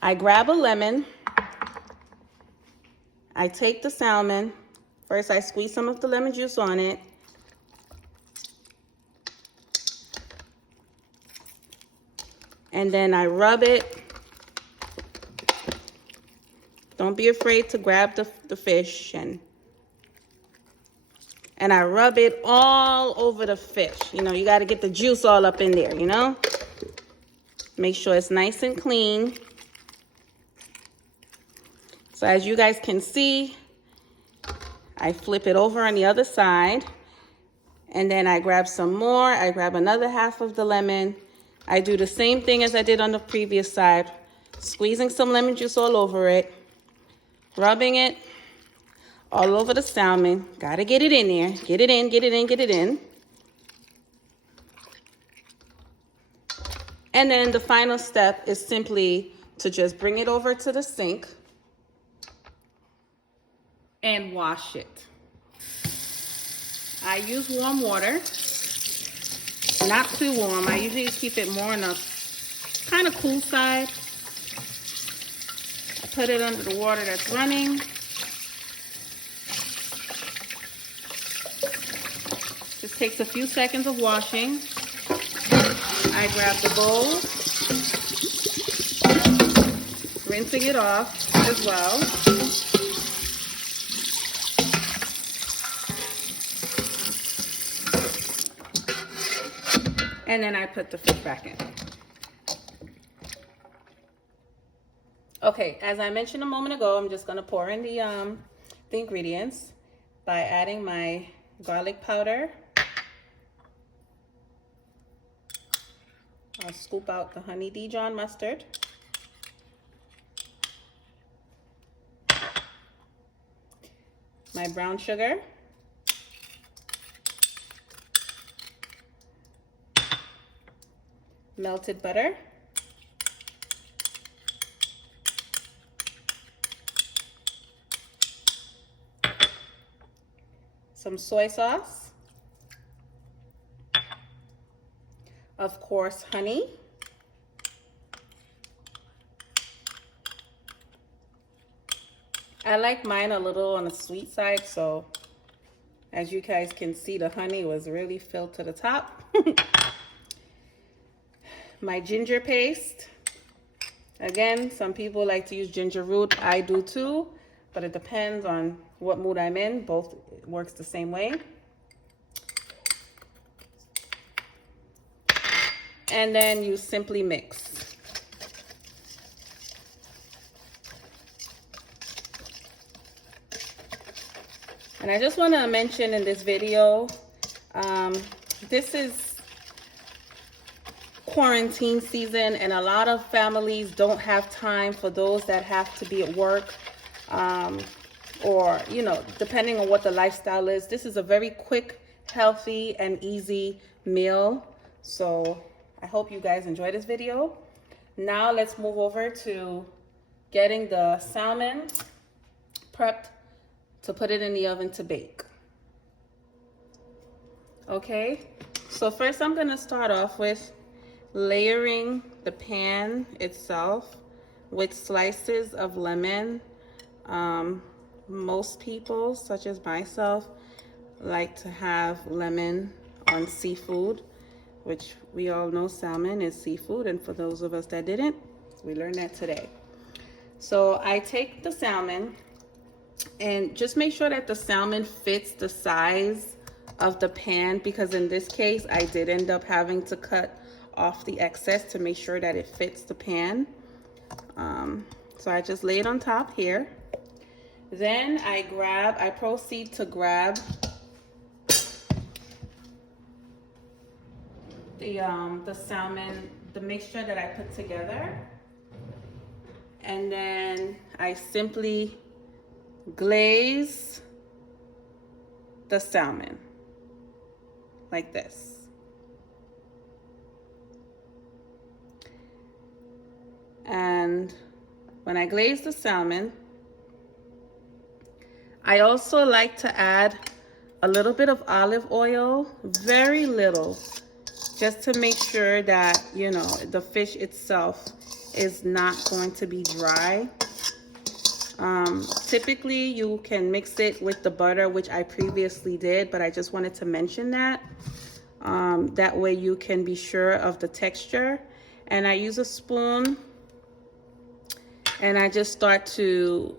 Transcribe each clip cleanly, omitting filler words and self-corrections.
I grab a lemon. I take the salmon. First, I squeeze some of the lemon juice on it. And then I rub it. Don't be afraid to grab the fish and I rub it all over the fish. You know, you got to get the juice all up in there, you know? Make sure it's nice and clean. So as you guys can see, I flip it over on the other side. And then I grab some more. I grab another half of the lemon. I do the same thing as I did on the previous side. Squeezing some lemon juice all over it. Rubbing it all over the salmon. Gotta get it in there. Get it in, get it in, get it in. And then the final step is simply to just bring it over to the sink and wash it. I use warm water, not too warm. I usually keep it more on the kind of cool side. I put it under the water that's running. Just takes a few seconds of washing. I grab the bowl, rinsing it off as well. And then I put the fish back in. Okay, as I mentioned a moment ago, I'm just gonna pour in the ingredients by adding my garlic powder. I'll scoop out the honey Dijon mustard. My brown sugar. Melted butter. Some soy sauce. Of course, honey. I like mine a little on the sweet side, so as you guys can see, the honey was really filled to the top. My ginger paste. Again, some people like to use ginger root. I do too, but it depends on what mood I'm in. Both works the same way. And then you simply mix. And I just want to mention in this video, this is quarantine season and a lot of families don't have time for those that have to be at work, or, you know, depending on what the lifestyle is. This is a very quick, healthy, and easy meal. So I hope you guys enjoy this video. Now let's move over to getting the salmon prepped to put it in the oven to bake. Okay, so first I'm gonna start off with layering the pan itself with slices of lemon. Most people, such as myself, like to have lemon on seafood, which we all know salmon is seafood, and for those of us that didn't, we learned that today. So I take the salmon and just make sure that the salmon fits the size of the pan, because in this case I did end up having to cut off the excess to make sure that it fits the pan. So I just lay it on top here. Then I proceed to grab the salmon, the mixture that I put together, and then I simply glaze the salmon like this. And when I glaze the salmon, I also like to add a little bit of olive oil, very little, just to make sure that, you know, the fish itself is not going to be dry. Typically you can mix it with the butter, which I previously did, but I just wanted to mention that. That way you can be sure of the texture. And I use a spoon and I just start to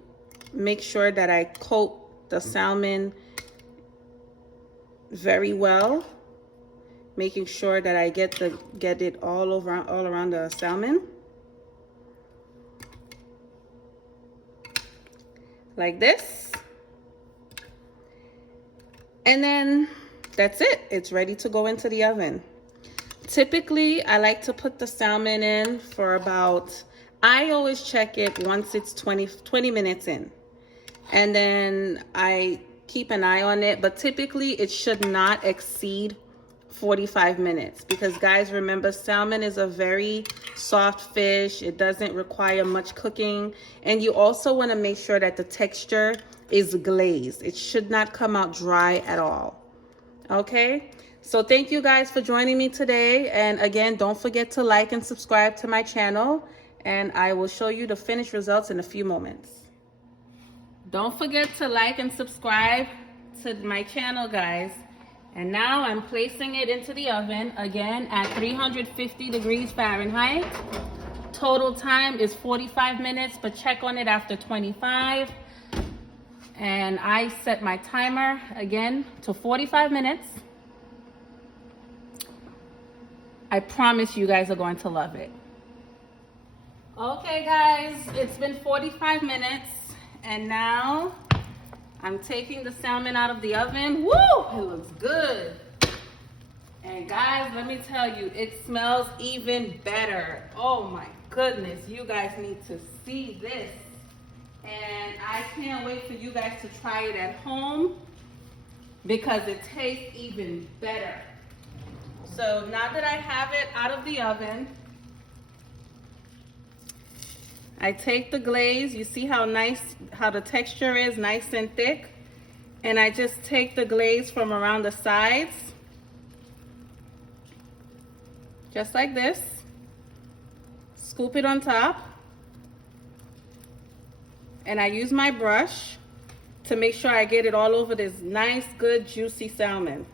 make sure that I coat the salmon very well, making sure that I get it all around the salmon. Like this. And then that's it. It's ready to go into the oven. Typically, I like to put the salmon in for about, I always check it once it's 20 minutes in. And then I keep an eye on it, but typically it should not exceed 45 minutes because, guys, remember, salmon is a very soft fish. It doesn't require much cooking. And you also want to make sure that the texture is glazed. It should not come out dry at all. Okay? So thank you guys for joining me today. And again, don't forget to like and subscribe to my channel. And I will show you the finished results in a few moments. Don't forget to like and subscribe to my channel, guys. And now I'm placing it into the oven, again, at 350 degrees Fahrenheit. Total time is 45 minutes, but check on it after 25. And I set my timer, again, to 45 minutes. I promise you guys are going to love it. Okay, guys, it's been 45 minutes. And now I'm taking the salmon out of the oven. Woo! It looks good. And guys, let me tell you, it smells even better. Oh my goodness, you guys need to see this. And I can't wait for you guys to try it at home because it tastes even better. So now that I have it out of the oven, I take the glaze. You see how nice, how the texture is, nice and thick. And I just take the glaze from around the sides, just like this. Scoop it on top. And I use my brush to make sure I get it all over this nice, good, juicy salmon.